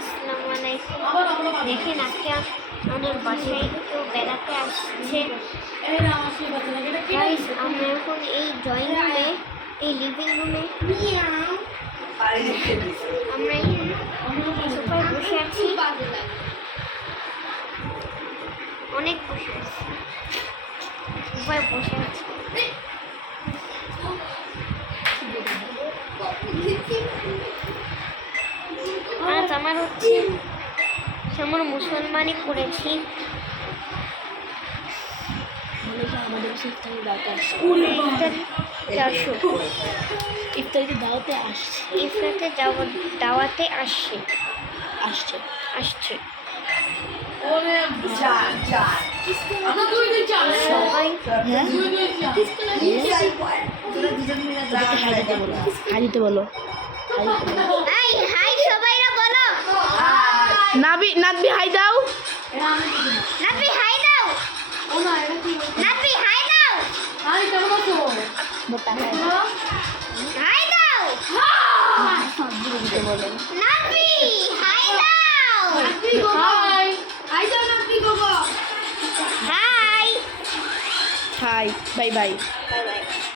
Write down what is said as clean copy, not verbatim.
আসসালামু আলাইকুম। দেখেন আজকে আমাদের বাসায় কেউ বেড়াতে আসছে। গাইস, আমরা এখন এই ড্রয়িং রুমে, এই লিভিং রুমে আমরা এখন সোফায় বসে আছি, অনেক বসে আছি, সোফায় বসে আছি। আজ আমার আমরা মুসলমানই করেছি। আমাদের ইফতারি দাওয়াতে আসছে। ইফতারিতে দাওয়াতে আসছে। ইফতারিতে দাওয়াতে আসছে। সবাই হাই দিতে বলো। হাই সবাইরা বলো। নাতবি হাই দাও। নাতবি হাই দাও। নাতবি হাই দাও। হাই দাও। নাতবি হাই দাও। Hi. Hi bye bye. Bye by.